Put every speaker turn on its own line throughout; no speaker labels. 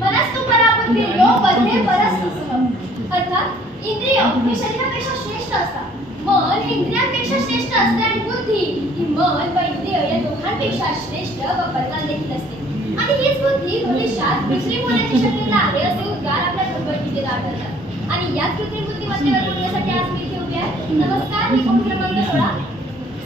मनस्तु पराबुद्धीर्यो बद्धे परस्तु सुलभ अर्थात इंद्रिय हे शरीरापेक्षा श्रेष्ठ असतात. मन हे इंद्रियांपेक्षा श्रेष्ठ असते आणि बुद्धी ही मन व इंद्रिय या दोघांपेक्षा श्रेष्ठ व बलवान देखील असते. आणि हीच बुद्धी भविष्यात दुसरी मुलाची शक्यता आहे असे उद्गार आपल्या भगवद्गीतेत आढळतात. आणि याच कृत्रिम बुद्धिमत्तेवर बोलण्यासाठी आज मी इथे उभी आहे. नमस्कार मी कोण क्रमांक सोळा.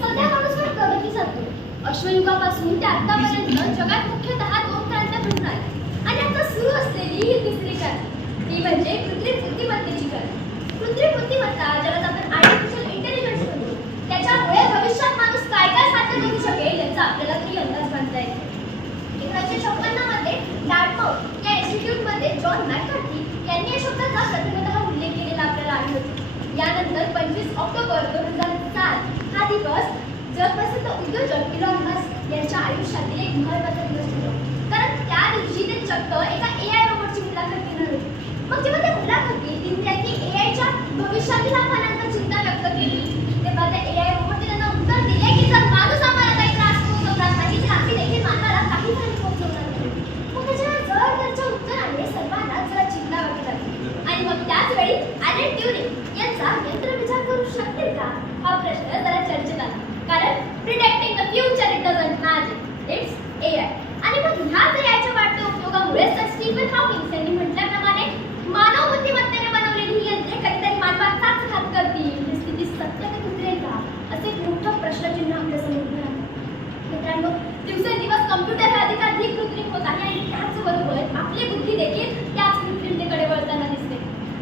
सध्या माणूस फार प्रगती जातो अश्वयुगापासून ते आतापर्यंत जगात मुख्यतः दोन क्रांत्या घडून आहेत आणि आता सुरू असलेली ही दुसरी क्रांती ती म्हणजे कृत्रिम बुद्धिमत्तेची क्रांती कृत्रिम बुद्धिमत्ता ज्याला आपण आर्टिफिशियल इंटेलिजन्स म्हणतो. त्याच्यामुळे भविष्यात माणूस काय काय साध्य करू शकेल याचा आपल्याला तरी अंदाज बांधता येतो एकोणीसशे छप्पन्नमध्ये डार्टमाउथ या इन्स्टिट्यूटमध्ये जॉन मॅकार्थी यांनी या शब्दाचा प्रथमतः उल्लेख केलेला आपल्याला आढळतो. यानंतर पंचवीस ऑक्टोबर दोन हजार सात हा दिवस जगप्रसिद्ध उद्योजक इलॉन मस्क यांच्या आयुष्यातील एक महत्त्वाचा दिवस होता कारण त्या दिवशी ते चक्क एका एआय रोबोटची मुलाखत घेणार होते मग जेव्हा त्या मुलाखतीत त्यांनी एआयच्या भविष्यातील आव्हानांवर चिंता व्यक्त केली. तेव्हा त्या आय रोबोटने त्यांना उत्तर दिले की जर माणूस आम्हाला काही त्रास पोहोचवणार नाही तर आम्ही देखील मानवाला काही हानी पोहोचवणार नाही. मग त्याच्या जर त्यांच्या उत्तराने सर्वांना जरा चिंता व्यक्त आणि मग त्याच वेळी ॲलन ट्युरिंग यांचा यंत्र विचार करू शकतील का? हा प्रश्न जरा चर्चेत आला. कारण predicting the future it doesn't magic it's AI आणि मग ह्याच एआयच्या वाढत्या उपयोगामुळे सर स्टीफन हा यांनी म्हटल्याप्रमाणे मानव बुद्धिमत्तेने बनवलेली ही यंत्रे कधीतरी मानवाचाच घात करतील ही स्थिती सत्यात उतरेल का असे एक मोठं प्रश्नचिन्ह आपल्यासमोर उभं आहे. मित्रांनो दिवसेंदिवस कम्प्युटर हे अधिकाधिक कृत्रिम होत आहे आणि त्याचबरोबर आपली बुद्धी देखील त्याच कृत्रिमतेकडे वळताना दिसते.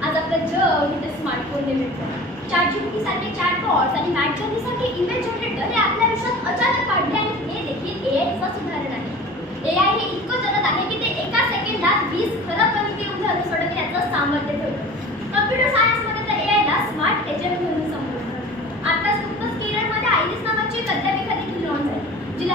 आज आपलं जग इथे स्मार्टफोनने मिळतं. चॅट जीपीटी चॅटबॉट्स आणि मॅट जर्नी इमेज जनरेटर हे आपल्या आयुष्यात अचानक वाढले आणि हे देखील एआयचं उदाहरण आहे. आय हे इतकं जलद आहे की ते एका सेकंदात वीस खरं प्रवृत्ती उदाहरण सोडवण्याचं सामर्थ्य ठेवतं. कम्प्युटर सायन्समध्ये तर ए आयला स्मार्ट एजंट म्हणून संबोधतात. आताच नुकतंच केरळमध्ये आयरिस नावाची एक अध्यापिका देखील लॉन्च झाली जिला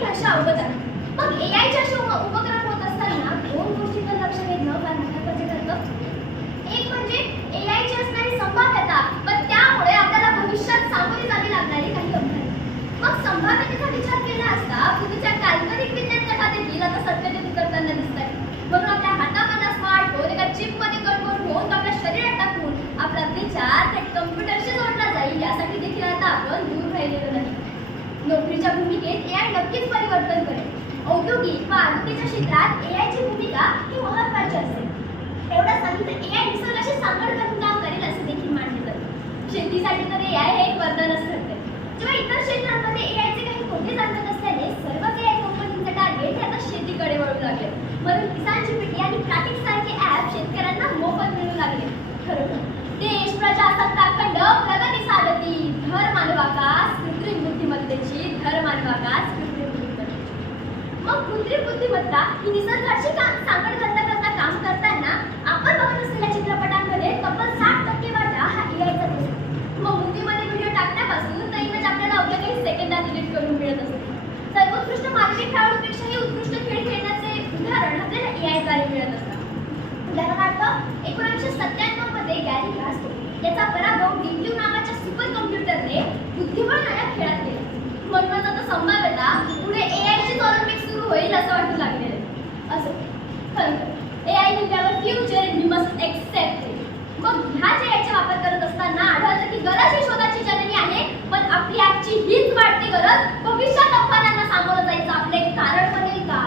भाषा अवगत आहे. मग एआयचे असे उप- उपक्रम होत असताना दोन गोष्टींवर लक्ष वेधणं फार महत्त्वाचे ठरतं एक म्हणजे एआयची असणारी संभाव्यता पण त्यामुळे आपल्याला भविष्यात सामोरे जावी लागणारी काही आव्हाने मग संभाव्यतेचा विचार केला असता पूर्वीच्या काल्पनिक विज्ञान कथा देखील आता सत्यतेत उतरताना दिसत आहे म्हणून आपल्या हातामधला स्मार्टफोन एका चिपमध्ये कन्वर्ट होऊन तो आपल्या शरीरात टाकून आपला विचार थेट कम्प्युटरशी जोडला जाईल यासाठी देखील आता आपण दूर राहिलेलो नाही नोकरीच्या भूमिकेत एआय नक्कीच परिवर्तन करेल. औद्योगिक व आरोग्याच्या क्षेत्रात एआयची भूमिका ही महत्वाची असेल एवढंच सांगितलं तर एआय निसर्गाशी सांगड घालून काम करेल असे देखील मानले जाते शेतीसाठी तर एआय हे एक वरदानच ठरते जेव्हा इतर क्षेत्रांमध्ये एआयचे काही तोटे जाणवत असल्याने सर्वच एआय कंपनीचे टार्गेट हे आता शेतीकडे वळू लागले. म्हणून किसान जीपीटी कृत्रिम बुद्धिमत्ता ही निसर्गाची काम सांगड घालता करता काम करताना आपण बघत असलेल्या चित्रपटांमध्ये तब्बल साठ टक्के वाटा हा एआयचा असतो मग मूवीमध्ये व्हिडिओ टाकण्यापासून तर इमेज आपल्याला अवघ्या काही सेकंदात डिलीट करून मिळत असते. सर्वोत्कृष्ट मानवी खेळाडूपेक्षाही उत्कृष्ट खेळ खेळण्याचे उदाहरण आपल्याला एआयद्वारे मिळत असतात उदाहरणार्थ एकोणीसशे सत्त्याण्णव लिहिल्यावर फ्युचर वी मस्ट एक्सेप्ट मग ह्या याचा वापर करत असताना आढळतं की गरज ही शोधाची जननी आहे पण आपली आजची हीच वाढती गरज भविष्यात आव्हानांना सामोरं जायचं आपल्या कारण बनेल का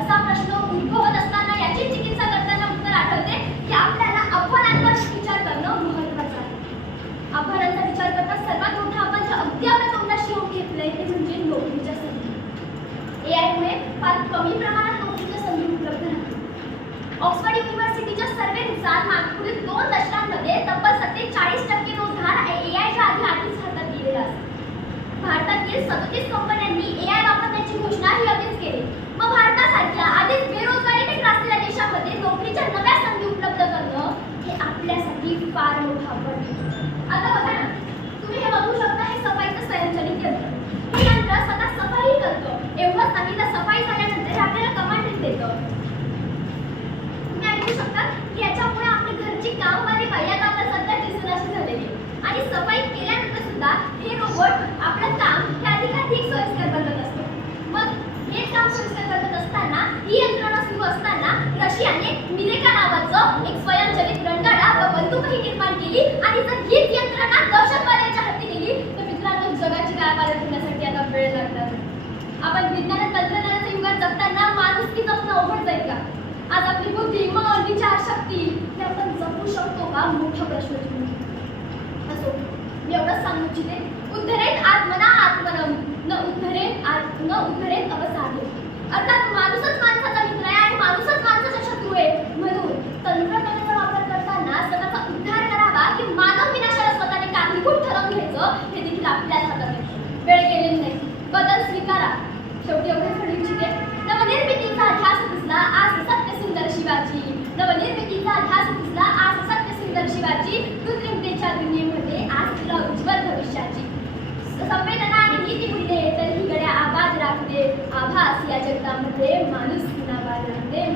असा प्रश्न उद्भवत असताना याची चिकित्सा करताना उत्तर आठवते की आपल्याला आव्हानांवर विचार करणं महत्त्वाचं आहे आव्हानांचा विचार करता सर्वात मोठं आव्हान जे अगदी आपल्या तोंडाशी येऊन घेतलंय ते म्हणजे नोकरीच्या संधी एआयमुळे फार कमी प्रमाणात नोकरीच्या संधी उपलब्ध राहतील ऑक्सफर्ड युनिव्हर्सिटीच्या सर्वेनुसार मागील दोन दशकांमध्ये तब्बल सत्तेचाळीस टक्के रोजगार एआयच्या आधी आधीच हातात गेलेला असतो म्हणजे भारतातील सदतीस कंपन्यांनी ए आय वापरण्याची घोषणा ही आधीच केली. मग भारतासारख्या आधीच बेरोजगारीने ग्रासलेल्या देशामध्ये नोकरीच्या नव्या संधी उपलब्ध करणं हे आपल्यासाठी फार मोठं आव्हान आता बघा ना तुम्ही हे बघू शकता हे सफाईचं स्वयंचलित यंत्र. हे यंत्र स्वतः सफाई करतं. एवढंच नाही तर सफाई झाल्यानंतर हे आपल्याला कमांड देतं तुम्ही ऐकू शकता की याच्यामुळे आपली घरची कामवाली बाई आता आपल्या सध्या दिसून अशी झालेली आहे. आणि सफाई केल्यानंतर सुद्धा हे रोबोट आपलं काम हे अधिकाधिक सोयीस्कर बनवत असतो मग हे काम सोयीस्कर करत असताना ही यंत्रणा असताना रशियाने नावाचं एक स्वयंचलित रणगाडा व बंदूकही निर्माण केली. आणि जर हीच यंत्रणा दहशतवाद्यांच्या हाती गेली तर मित्रांनो जगाची काय होण्यासाठी आता वेळ लागणार आपण विज्ञान तंत्रज्ञानाच्या युगात जगताना माणुसकी जपणं अवघड जाईल का? आज आपली बुद्धी मन विचार शक्ती हे आपण जपू शकतो का? मोठा प्रश्न असो मी एवढंच सांगू इच्छिते. उद्धरेत आत्मना आत्मनम न उद्धरेत आत्म न उद्धरेत अवसाधे अर्थात माणूस शेवटी एवढंच म्हणू इच्छिते नवनिर्मितीचा ध्यास दिसला आज सत्य सुंदर शिवाजी. नवनिर्मितीचा ध्यास दिसला आज सत्य सुंदर शिवाजी. कृत्रिमतेच्या दुनियेमध्ये आज तुला उज्ज्वल भविष्याची. संवेदना आणि नीती बुडले तर ही गड्या आबाद राखते आभास या जगतामध्ये माणूस गुणाबाद राखते